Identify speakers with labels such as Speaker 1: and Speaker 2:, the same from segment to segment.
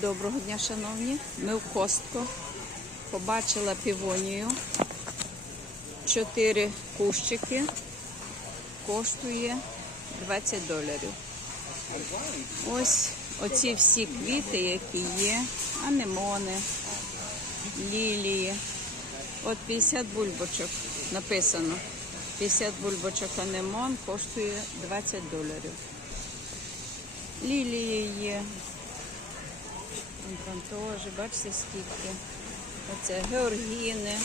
Speaker 1: Доброго дня, шановні. Ми в Костко. Побачила півонію. Чотири кущики. Коштує 20 доларів. Ось оці всі квіти, які є, анемони, лілії. От 50 бульбочок написано. 50 бульбочок анемон коштує 20 доларів. Лілії є. Теж, бачите, скільки. Оце георгіни.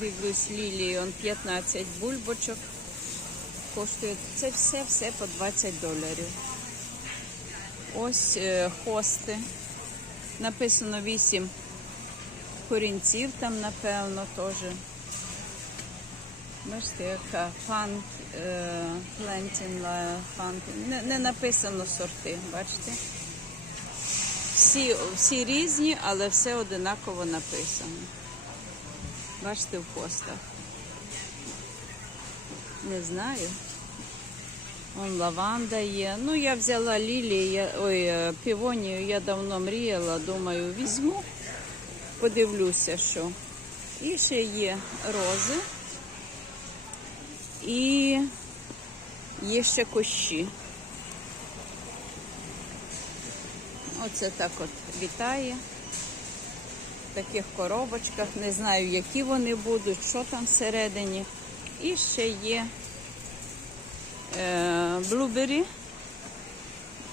Speaker 1: Дивлюсь, лілії, он 15 бульбочок. Коштує це все, все по 20 доларів. Ось е, хости. Написано 8 корінців там, напевно, теж. Бачите, яка фан, е, плентін, фан. Не, не написано сорти, бачите? Всі, всі різні, але все одинаково написано. Бачите, в хостах. Не знаю. Вон лаванда є. Ну, я взяла лілії, я, ой, е, півонію, я давно мріяла, думаю, візьму, подивлюся, що. І ще є рози. І є ще кущі. Оце так от вітає. В таких коробочках. Не знаю, які вони будуть, що там всередині. І ще є е, блубері